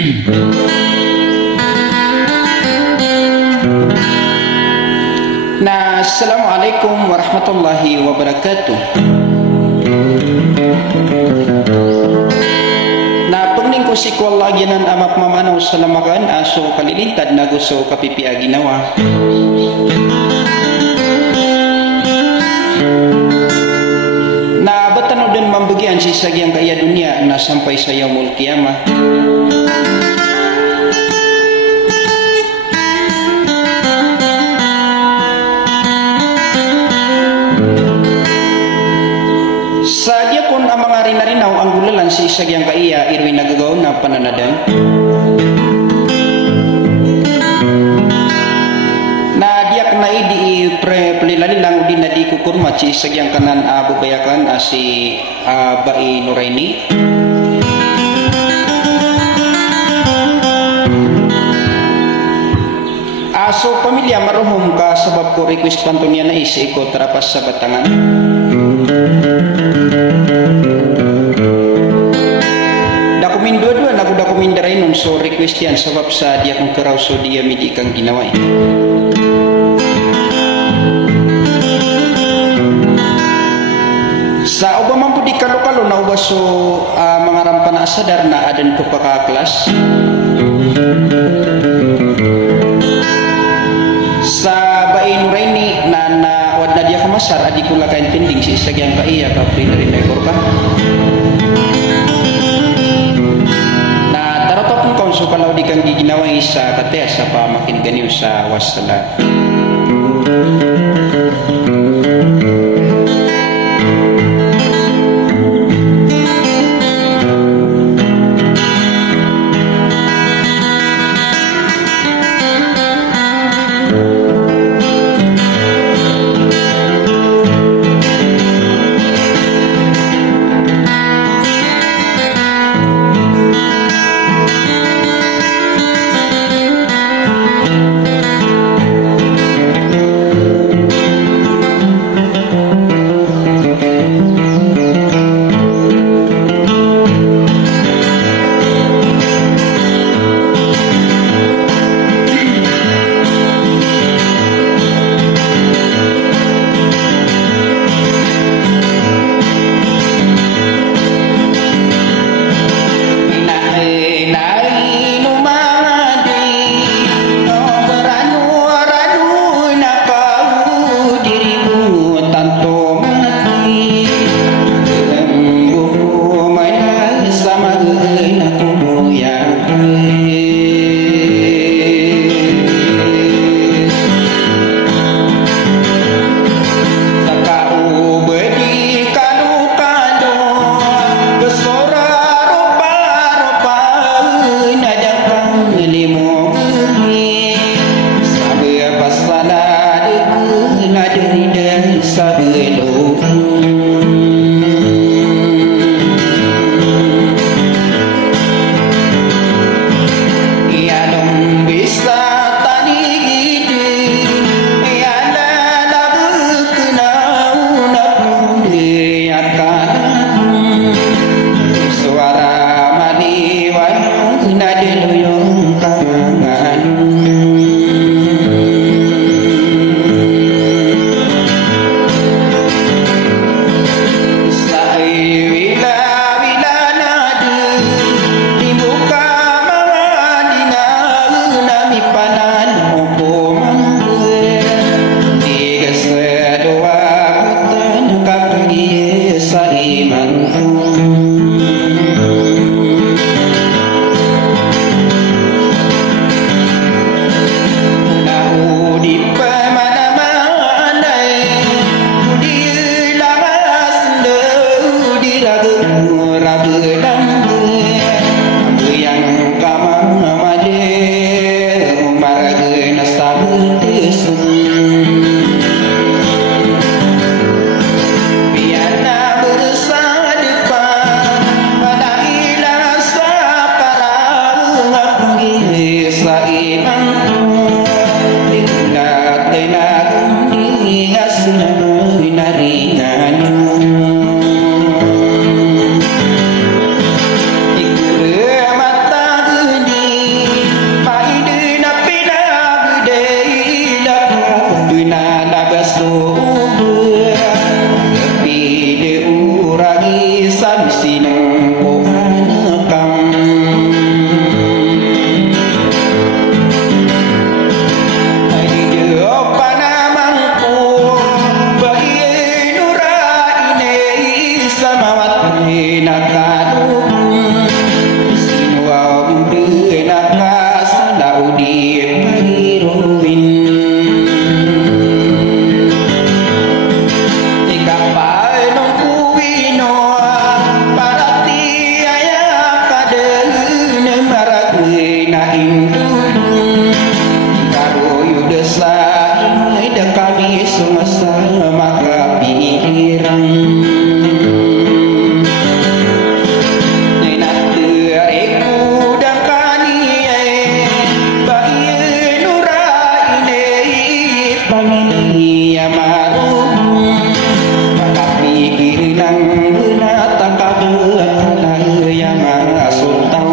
Nah, Assalamualaikum warahmatullahi wabarakatuh. Nah, pengning ko si kuwala ginan amap mamanaw sa lamakan aso kalilintad na gusto kapipi aginawa. Na batano din mambagian si sagyang kaya dunia na sampai sa yaumul qiyamah. Sadia pun ang mga rinarinaw ang gulalan si sagyang kaya irwin nagagaw na pananadan. Na diak na idi pelilalilang udin na di kukurmat si sagyang kanan bubayakan si Bai Nuraini. So pamilya maruhum ka sabab ko request pantunya na isi ko terapas sa batangan. Dakumin dua-dua nagu dakumin darainon so request yan sabab sa dia kong karaw so dia midi kang ginaway. Sa uba mampu di kalo-kalo na uba so mga rampan na asadar na adan ko pakaklas. Sa Bai Nuraini na wad na dia kamasar adi ko laka intending si sagyang kaiya ka prinari korban. Na taratapon kon so kalau di kang giginaway sa katea sa pamakin ganiw sa wassalam. indung karo yudesa ida kami semasa maka pikiran nenak tua eku dakani bayi nuraine pamini amarum maka pikiran benata kabeh yang sultan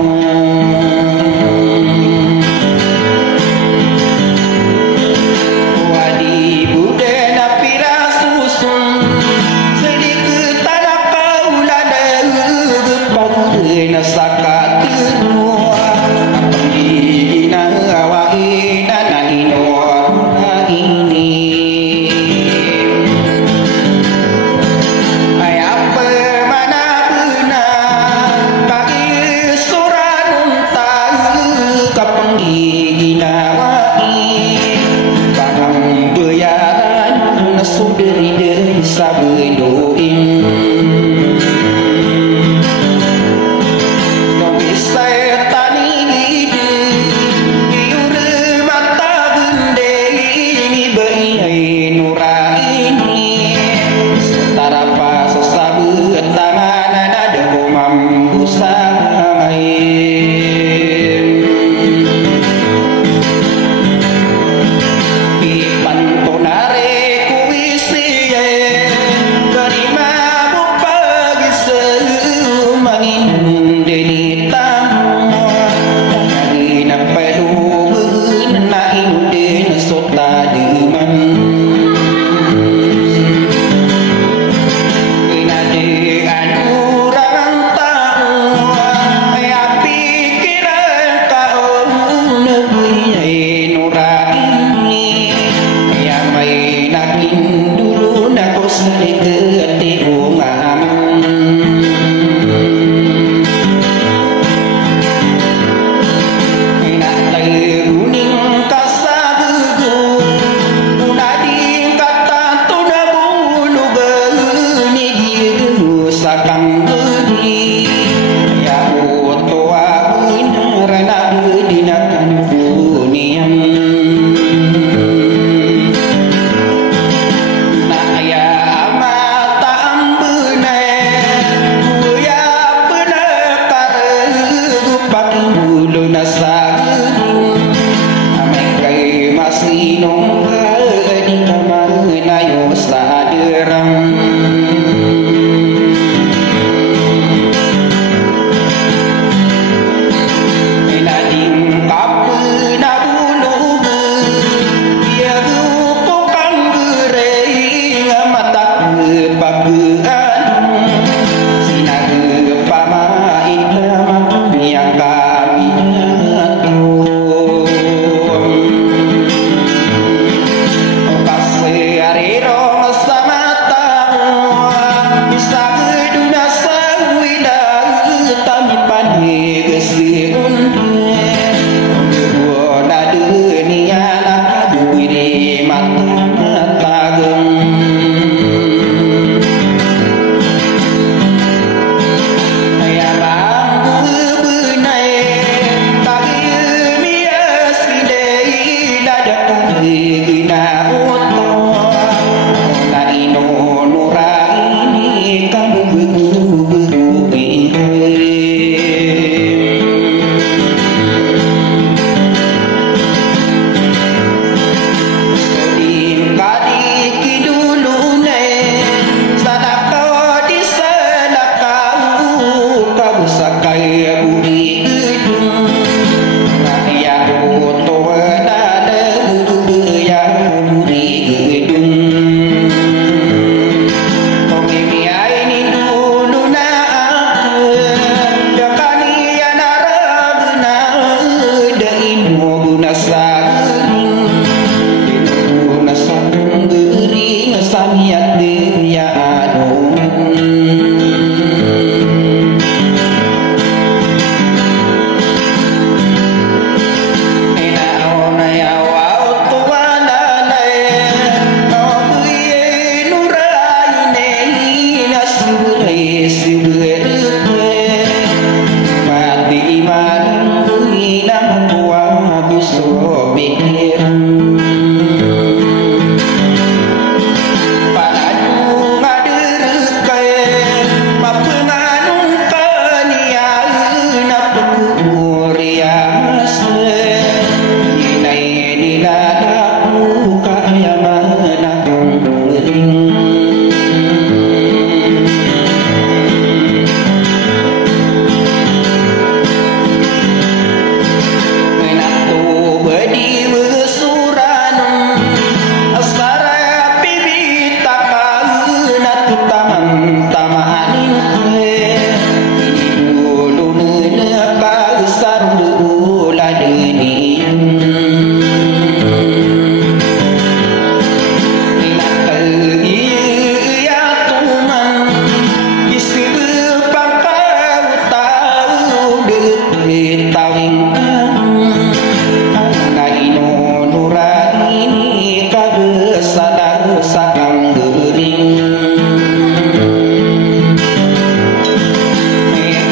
na ino nuraini kabesadang sakang gering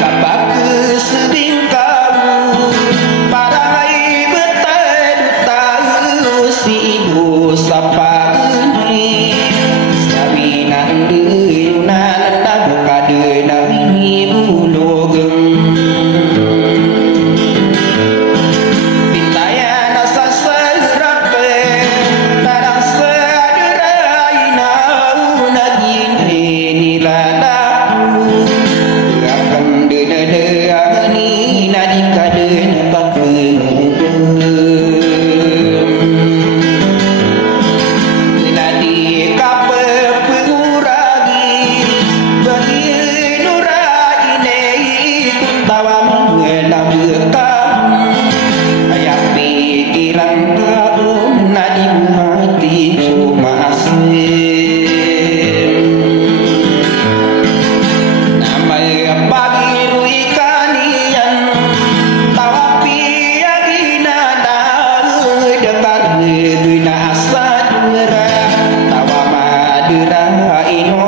kapak seding kau parai betadu si ibu sapa ini saminan deyunan tabu kadena ibu logeng ino